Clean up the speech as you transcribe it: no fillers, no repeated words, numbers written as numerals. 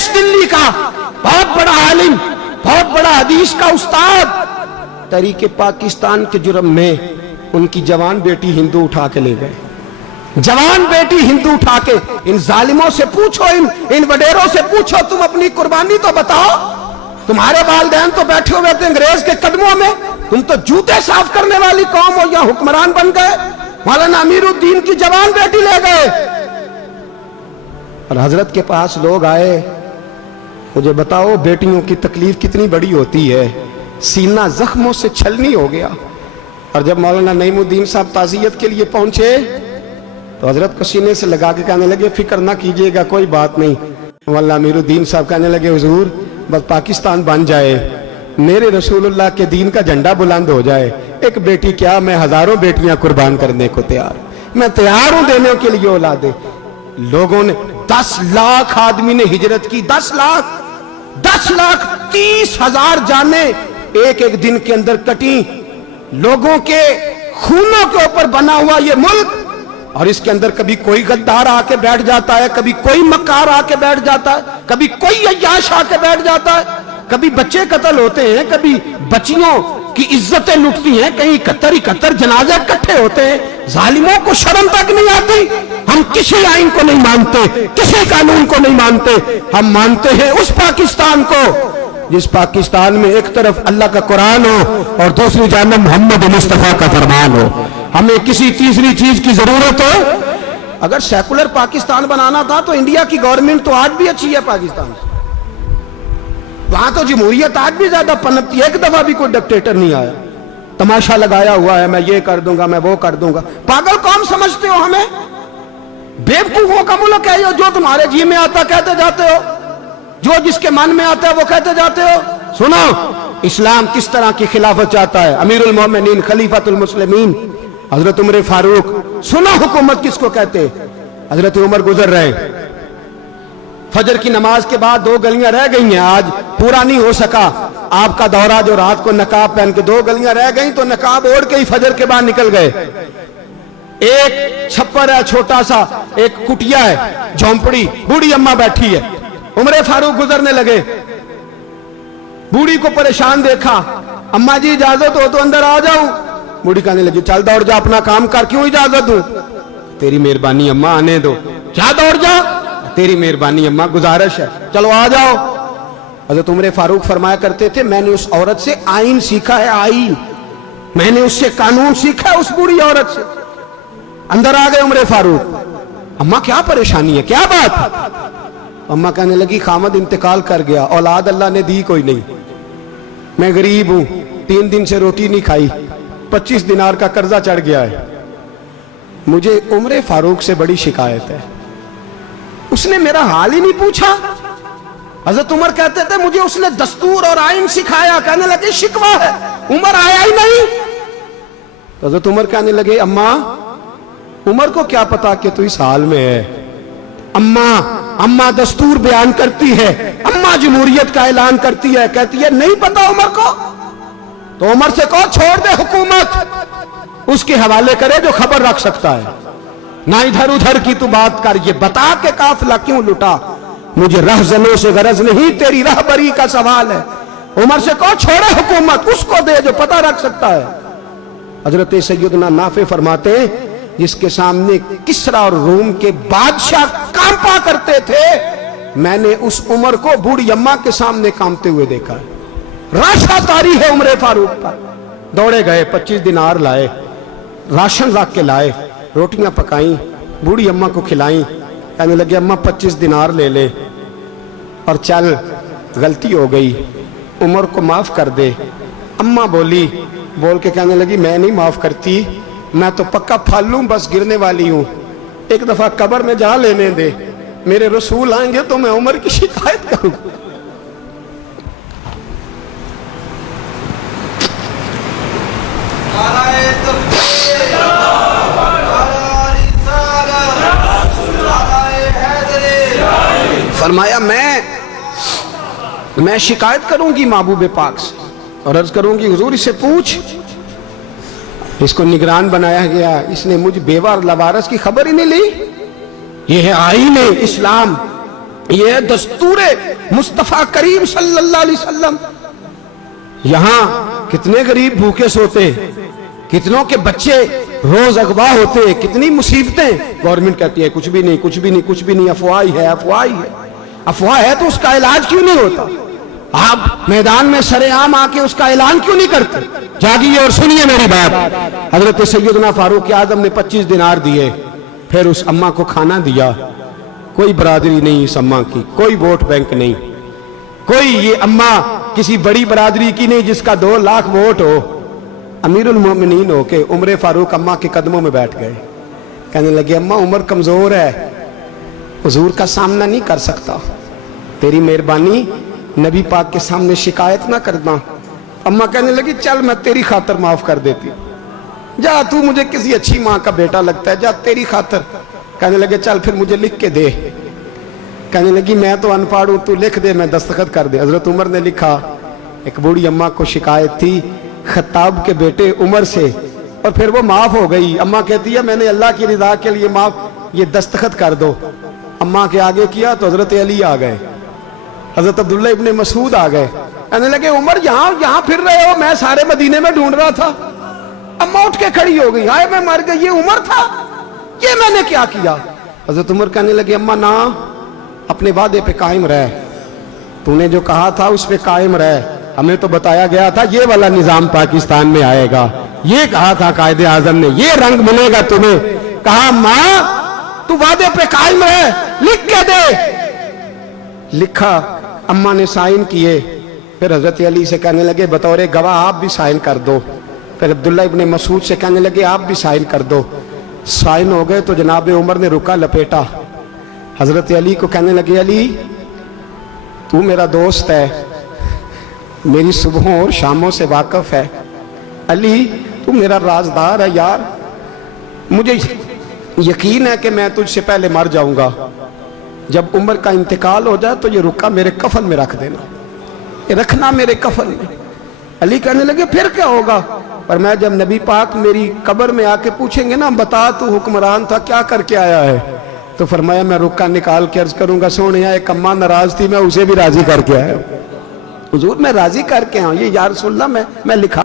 नरेश दिल्ली का बहुत बड़ा आलिम, बहुत बड़ा हदीस का उस्ताद, तरीके पाकिस्तान के जुर्म में उनकी जवान बेटी हिंदू उठा के ले गए। जवान बेटी हिंदू उठा के, इन जालिमों से पूछो, इन वडेरों से पूछो, तुम अपनी कुर्बानी तो बताओ। तुम्हारे वालिदैन तो बैठे हुए थे अंग्रेज के कदमों में, तुम तो जूते साफ करने वाली कौम हो, या हुक्मरान बन गए। मौलाना अमीरुद्दीन की जवान बेटी ले गए। और हजरत के पास लोग आए, मुझे बताओ बेटियों की तकलीफ कितनी बड़ी होती है। सीना जख्मों से छलनी हो गया। और जब मौलाना नईमुद्दीन साहब ताज़ियत के लिए पहुंचे तो हजरत को सीने से लगा के कहने लगे, फिक्र ना कीजिएगा, कोई बात नहीं। मौलाना अमीरुद्दीन साहब कहने लगे, हुजूर बस पाकिस्तान बन जाए, मेरे रसूलुल्लाह के दीन का झंडा बुलंद हो जाए, एक बेटी क्या, मैं हजारों बेटियां कुर्बान करने को तैयार, मैं तैयार हूं देने के लिए औलादे। लोगों ने 10 लाख आदमी ने हिजरत की, 10 लाख 30,000 जाने एक एक दिन के अंदर कटी। लोगों के खूनों के ऊपर बना हुआ ये मुल्क, और इसके अंदर कभी कोई गद्दार आके बैठ जाता है, कभी कोई मक्कार आके बैठ जाता है, कभी कोई अय्याश आके बैठ जाता है, कभी बच्चे कत्ल होते हैं, कभी बच्चियों की इज्जतें लुटती हैं, कहीं 71 जनाजे इकट्ठे होते हैं। जालिमों को शर्म तक नहीं आती। हम किसी आइन को नहीं मानते, किसी कानून को नहीं मानते, हम मानते हैं उस पाकिस्तान को जिस पाकिस्तान में एक तरफ अल्लाह का कुरान हो और दूसरी जानब मोहम्मद मुस्तफा का फरमान हो। हमें किसी तीसरी चीज की जरूरत हो। अगर सेकुलर पाकिस्तान बनाना था तो इंडिया की गवर्नमेंट तो आज भी अच्छी है पाकिस्तान से, वहां तो जमहूरियत आज भी ज्यादा पनपती है। एक दफा भी कोई डिक्टेटर नहीं आया, तमाशा लगाया हुआ है, मैं ये कर दूंगा, मैं वो कर दूंगा। पागल कौन समझते हो हमें? बेवकूफों का मुल्क है ये, जो तुम्हारे जी में आता कहते जाते हो, जो जिसके मन में आता है वो कहते जाते हो। सुनो, इस्लाम किस तरह की खिलाफत चाहता है। अमीरुल मोमिनीन खलीफतुल मुस्लिमीन हजरत उमर फारूक, सुनो हुकूमत किसको कहते। हजरत उमर गुजर रहे, फजर की नमाज के बाद 2 गलियां रह गई हैं, आज पूरा नहीं हो सका आपका दौरा, जो रात को नकाब पहन के 2 गलियां रह गई तो नकाब ओढ़ के ही फजर के बाद निकल गए। एक छप्पर है छोटा सा, एक कुटिया है, झोंपड़ी, बूढ़ी अम्मा बैठी है। उमर फारूक गुजरने लगे, बूढ़ी को परेशान देखा, अम्मा जी इजाजत हो तो अंदर आ जाऊं। बूढ़ी कहने लगी, चल दौड़ जा, अपना काम कर, क्यों इजाजत दूं? तेरी मेहरबानी अम्मा, आने दो। क्या दौड़ जा? तेरी मेहरबानी अम्मा, गुजारिश है, चलो आ जाओ। हज़रत उमर फारूक फरमाया करते थे, मैंने उस औरत से आइन सीखा है, आइन, मैंने उससे कानून सीखा है, उस बूढ़ी औरत से। अंदर आ गए उमर फारूक, अम्मा क्या परेशानी है, क्या बात? अम्मा कहने लगी, खामद इंतकाल कर गया, औलाद अल्लाह ने दी कोई नहीं, मैं गरीब हूं, 3 दिन से रोटी नहीं खाई, 25 दिनार का कर्जा चढ़ गया है, मुझे उमर फारूक से बड़ी शिकायत है, उसने मेरा हाल ही नहीं पूछा। हजरत उमर कहते थे, मुझे उसने दस्तूर और आइन सिखाया। कहने लगे शिकवा है, उमर आया ही नहीं। हजरत उमर कहने लगे, अम्मा, उमर को क्या पता कि तू इस हाल में है। अम्मा दस्तूर बयान करती है, अम्मा जमहूरियत का ऐलान करती है, कहती है नहीं पता उमर को, तो उमर से कहो छोड़ दे हुकूमत, उसके हवाले करे जो खबर रख सकता है, ना इधर उधर की तू बात कर, ये बता के काफिला क्यों लुटा, मुझे रहजनों से गरज नहीं, तेरी रहबरी का सवाल है। उमर से कहो छोड़े हुकूमत, उसको दे जो पता रख सकता है। हजरत सैयदना नाफे फरमाते, जिसके सामने किसरा और रूम के बादशाह कांपा करते थे, मैंने उस उमर को बूढ़ी अम्मा के सामने कांपते हुए देखा है। राशा तारी है उमर फारूक का। दौड़े गए, 25 दिनार लाए, राशन रख के लाए, रोटियां पकाई, बूढ़ी अम्मा को खिलाई। कहने लगे, अम्मा 25 दिनार ले ले और चल, गलती हो गई, उमर को माफ कर दे। अम्मा बोल के कहने लगी, मैं नहीं माफ करती, मैं तो पक्का फालू, बस गिरने वाली हूं, एक दफा कब्र में जा लेने दे, मेरे रसूल आएंगे तो मैं उमर की शिकायत करूं। फरमाया, मैं शिकायत करूंगी महबूब पाक से और अर्ज करूंगी, हुजूर इससे पूछ, इसको निगरान बनाया गया, इसने मुझ बेवा और लवारस की खबर ही नहीं ली। ये है आईन इस्लाम, یہ دستور مصطفیٰ کریم صلی اللہ علیہ وسلم. یہاں کتنے غریب بھوکے سوتے، کتنوں کے بچے روز اغوا ہوتے، کتنی مصیبتیں. گورنمنٹ کہتی ہے کچھ بھی نہیں کچھ بھی نہیں کچھ بھی نہیں، افواہ ہی ہے افواہ ہی ہے. افواہ ہے تو اس کا علاج کیوں نہیں ہوتا؟ آپ میدان میں سر عام آ کے اس کا اعلان کیوں نہیں کرتے؟ جاگیے اور سنیے میری بات. حضرت سیدنا فاروق اعظم نے 25 دینار دیے، پھر اس اماں کو کھانا دیا. کوئی برادری نہیں اس اماں کی، کوئی ووٹ بینک نہیں، کوئی یہ اماں کسی بڑی برادری کی نہیں جس کا 2 لاکھ ووٹ ہو. امیر المومنین ہو کے عمر فاروق اماں کے قدموں میں بیٹھ گئے. کہنے لگے اماں عمر کمزور ہے، حضور کا سامنا نہیں کر سکتا، تیری مہربانی نبی پاک کے سامنے شکایت نہ کرنا. اماں کہنے لگی چل میں تیری خاطر معاف کر دیتی، جا تو مجھے کسی اچھی ماں کا بیٹا لگتا ہے، جا تیری خاطر. کہنے لگے چل پھر مجھے لکھ کے دے. کہنے لگی میں تو ان پڑھ ہوں، تو لکھ دے میں دستخط کر دے. حضرت عمر نے لکھا. ایک بوڑھی اماں کو شکایت تھی خطاب کے بیٹے عمر سے، اور پھر وہ معاف ہو گئی. اماں کہتی ہے میں نے اللہ کی رضا کے لیے معاف، یہ دستخط کر دو. اماں کے آگے کیا تو حضرت علی آ گئے، حضرت عبداللہ ابن مسعود آ گئے. کہنے لگے عمر یہاں پھر رہے ہو، میں سارے مدینے میں ڈھونڈ رہا تھا. اماں اٹھ کے کھڑی ہو گئی، ہائے میں مر گئی، یہ عمر تھا، یہ میں نے کیا کیا؟ حضرت عمر کہنے لگے اماں نہ، اپنے وعدے پہ قائم رہ، تو نے جو کہا تھا اس پہ قائم رہ. ہمیں تو بتایا گیا تھا یہ والا نظام پاکستان میں آئے گا، یہ کہا تھا قائد اعظم نے، یہ رنگ ملے گا تمہیں. کہا ماں تو وعدے پہ قائم رہ، لکھ کے دے. لکھا، اماں نے سائن کیے. پھر حضرت علی سے کہنے لگے بطور گواہ آپ بھی سائن کر دو. پھر عبداللہ ابن مسعود سے کہنے لگے آپ بھی سائن کر دو. سائن ہو گئے تو جناب عمر نے رکا لپیٹا. حضرت علی کو کہنے لگے علی تو میرا دوست ہے، میری صبحوں اور شاموں سے واقف ہے. علی تو میرا رازدار ہے یار، مجھے یقین ہے کہ میں تجھ سے پہلے مر جاؤں گا. جب عمر کا انتقال ہو جائے تو یہ رکا میرے کفن میں رکھ دینا، یہ رکھنا میرے کفن میں. علی کہنے لگے پھر کیا ہوگا؟ پر میں جب نبی پاک میری قبر میں آ کے پوچھیں گے نا بتا تو حکمران تھا کیا کر کے آیا ہے، تو فرمایا میں رکا نکال کے عرض کروں گا سونے ایک اماں ناراض تھی میں اسے بھی راضی کر کے آیا. حضور میں راضی کر کے آؤں، یہ یا رسول اللہ میں لکھا